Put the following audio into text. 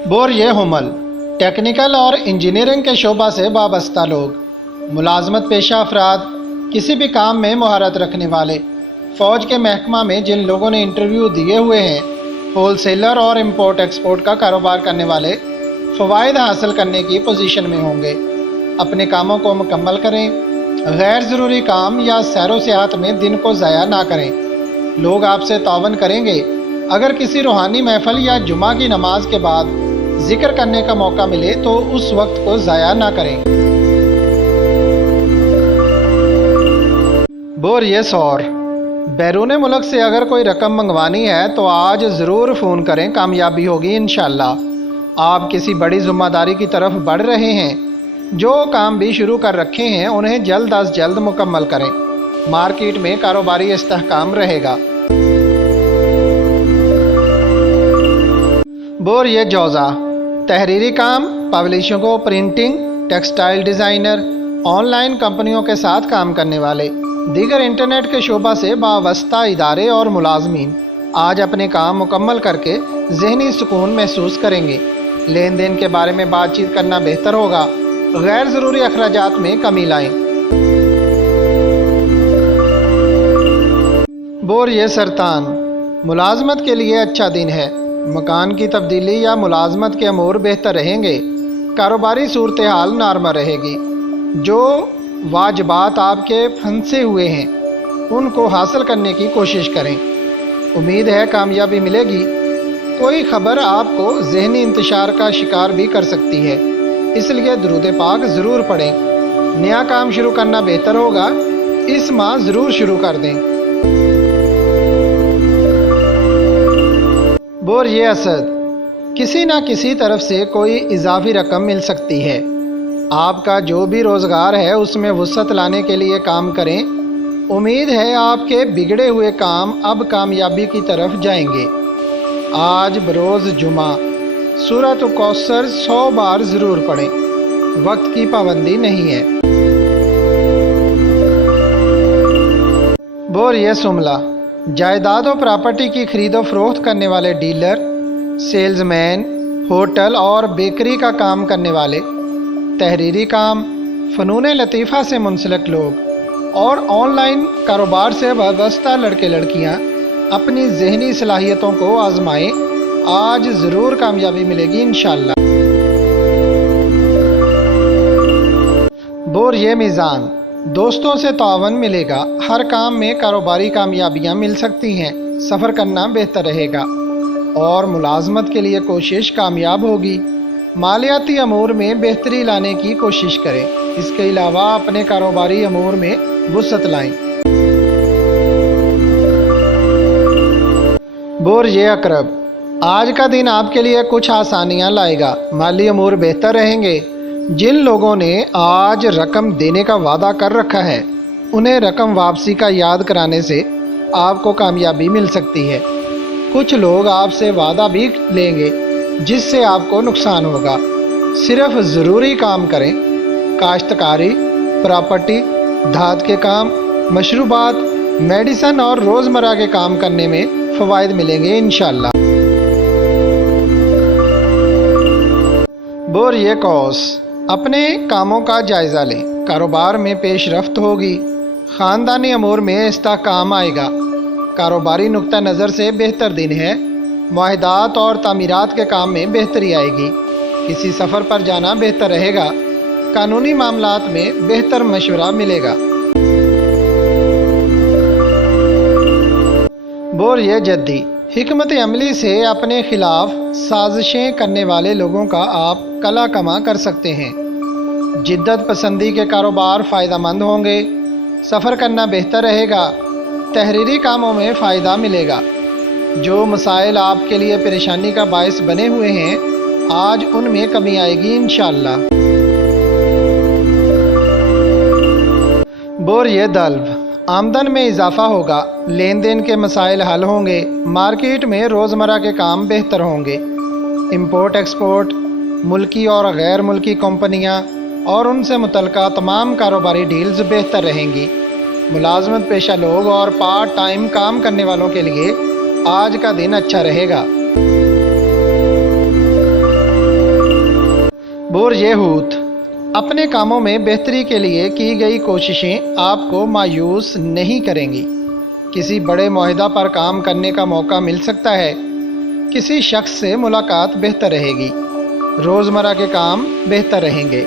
Bore ये हमल technical और इंजीनियरिंग के शोबा से वाबस्ता लोग, मुलाजमत पेशा अफराद, किसी भी काम में महारत रखने वाले, फ़ौज के महकमा में जिन लोगों ने इंटरव्यू दिए हुए हैं, होलसेलर और इम्पोर्ट एक्सपोर्ट का कारोबार करने वाले फ़वाइद हासिल करने की पोजीशन में होंगे। अपने कामों को मुकम्मल करें, गैर ज़रूरी काम या सैरो सियाहत में दिन को ज़ाया ना करें। लोग आपसे तावन करेंगे। अगर किसी रूहानी महफल या जुमा की नमाज के बाद जिक्र करने का मौका मिले तो उस वक्त को ज़ाया ना करें। बोर ये सौर, बैरून मुल्क से अगर कोई रकम मंगवानी है तो आज ज़रूर फ़ोन करें, कामयाबी होगी इंशाअल्लाह। आप किसी बड़ी ज़िम्मेदारी की तरफ बढ़ रहे हैं, जो काम भी शुरू कर रखे हैं उन्हें जल्द अज जल्द मुकम्मल करें। मार्केट में कारोबारी इस्तेहकाम रहेगा। बोर ये जौज़ा, तहरीरी काम, पब्लिशों, प्रिंटिंग, टेक्सटाइल डिज़ाइनर, ऑनलाइन कंपनियों के साथ काम करने वाले, दीगर इंटरनेट के शोबा से वाबस्ता इदारे और मुलाजमीन आज अपने काम मुकम्मल करके जहनी सुकून महसूस करेंगे। लेन देन के बारे में बातचीत करना बेहतर होगा। गैर ज़रूरी अखराजात में कमी लाएं। बोर ये सरतान, मुलाजमत के लिए अच्छा दिन है। मकान की तब्दीली या मुलाजमत के अमूर बेहतर रहेंगे। कारोबारी सूरत हाल नॉर्मल रहेगी। जो वाजबात आपके फंसे हुए हैं उनको हासिल करने की कोशिश करें। उम्मीद है कामयाबी मिलेगी। कोई खबर आपको जहनी इंतशार का शिकार भी कर सकती है, इसलिए दुरूद पाक ज़रूर पढ़ें। नया काम शुरू करना बेहतर होगा। इस माह ज़रूर शुरू कर दें। बोर ये असद, किसी ना किसी तरफ से कोई इजाफी रकम मिल सकती है। आपका जो भी रोज़गार है उसमें वुसअत लाने के लिए काम करें। उम्मीद है आपके बिगड़े हुए काम अब कामयाबी की तरफ जाएंगे। आज बरोज़ जुमा सूरत कौसर 100 बार ज़रूर पढ़ें। वक्त की पाबंदी नहीं है। बोर ये सुमला, जायदाद और प्रॉपर्टी की खरीदो फरोख्त करने वाले डीलर, सेल्समैन, होटल और बेकरी का काम करने वाले, तहरीरी काम, फ़नून लतीफ़ा से मुंसलिक लोग और ऑनलाइन कारोबार से वाबस्ता लड़के लड़कियां अपनी जहनी सलाहियतों को आजमाएं। आज ज़रूर कामयाबी मिलेगी इंशाअल्लाह। बोर ये मीज़ान, दोस्तों से तावन मिलेगा। हर काम में कारोबारी कामयाबियां मिल सकती हैं। सफ़र करना बेहतर रहेगा और मुलाजमत के लिए कोशिश कामयाब होगी। मालियाती अमूर में बेहतरी लाने की कोशिश करें। इसके अलावा अपने कारोबारी अमूर में वुसअत लाएं। बोर ये अकरब, आज का दिन आपके लिए कुछ आसानियां लाएगा। माली अमूर बेहतर रहेंगे। जिन लोगों ने आज रकम देने का वादा कर रखा है उन्हें रकम वापसी का याद कराने से आपको कामयाबी मिल सकती है। कुछ लोग आपसे वादा भी लेंगे जिससे आपको नुकसान होगा। सिर्फ ज़रूरी काम करें। काश्तकारी, प्रॉपर्टी, धात के काम, मशरूबात, मेडिसन और रोज़मर्रा के काम करने में फ़वाइद मिलेंगे इंशाअल्लाह। बोर ये कौस, अपने कामों का जायज़ा लें। कारोबार में पेशरफ्त होगी। ख़ानदानी अमूर में इस्तेहकाम आएगा। कारोबारी नुक्ता नज़र से बेहतर दिन है। मुआहदात और तामीरात के काम में बेहतरी आएगी। किसी सफ़र पर जाना बेहतर रहेगा। कानूनी मामलात में बेहतर मशवरा मिलेगा। बोर ये जद्दी, हिकमत अमली से अपने खिलाफ साजिशें करने वाले लोगों का आप कला कमा कर सकते हैं। जिद्दत पसंदी के कारोबार फ़ायदेमंद होंगे। सफ़र करना बेहतर रहेगा। तहरीरी कामों में फ़ायदा मिलेगा। जो मसाइल आपके लिए परेशानी का बायस बने हुए हैं आज उनमें कमी आएगी इंशाअल्लाह। बोर ये दल्व, आमदन में इजाफा होगा। लेन देन के मसाइल हल होंगे। मार्केट में रोज़मर्रा के काम बेहतर होंगे। इम्पोर्ट एक्सपोर्ट, मुल्की और गैर मुल्की कंपनियां और उनसे मुतल्लिका तमाम कारोबारी डील्स बेहतर रहेंगी। मुलाजमत पेशा लोग और पार्ट टाइम काम करने वालों के लिए आज का दिन अच्छा रहेगा। برج حوت، اپنے کاموں میں بہتری کے لیے کی گئی کوششیں آپ کو مایوس نہیں کریں گی۔ کسی بڑے معاہدہ پر کام کرنے کا موقع مل سکتا ہے۔ کسی شخص سے ملاقات بہتر رہے گی۔ روزمرہ کے کام بہتر رہیں گے۔